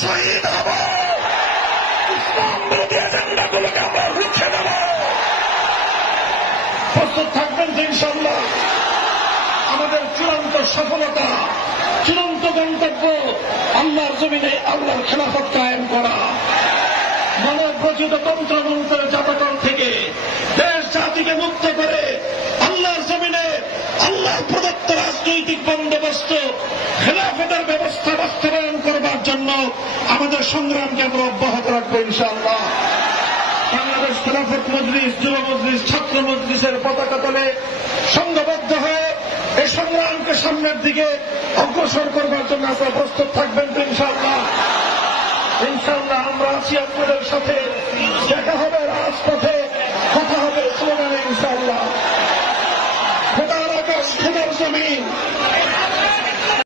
শহীদ হব, ইসলাম বিরোধী এজেন্ডাগুলোকে আমরা রুখে দেব। প্রস্তুত থাকবেন যে ইনশাআল্লাহ আমাদের চূড়ান্ত সফলতা, চূড়ান্ত গন্তব্য আল্লাহর জমিনে আল্লাহর খেলাফত কায়েম করা, মানব রচিত তন্ত্রমন্ত্রের জাতকল থেকে দেশ জাতিকে মুক্ত করে আল্লাহর জমিনে আল্লাহ প্রদত্ত রাজনৈতিক বন্দোবস্ত খেলাফতের ব্যবস্থা বাস্তবায়ন করবার জন্য আমাদের সংগ্রামকে আমরা অব্যাহত রাখবো ইনশাআল্লাহ। বাংলাদেশ খেলাফত মজলিস, যুব মজলিস, ছাত্র মজলিসের পতাকা তলে সংঘবদ্ধ হয়ে এই সংগ্রামকে সামনের দিকে অগ্রসর করবার জন্য আপনারা প্রস্তুত থাকবেন তো ইনশাআল্লাহ। ইনশাআল্লাহ আমরা আছি আপনাদের সাথে, দেখা হবে রাজপথে, কথা হবে স্লোগানে ইনশাআল্লাহ। খোদার আকাশ, খোদার জমিন,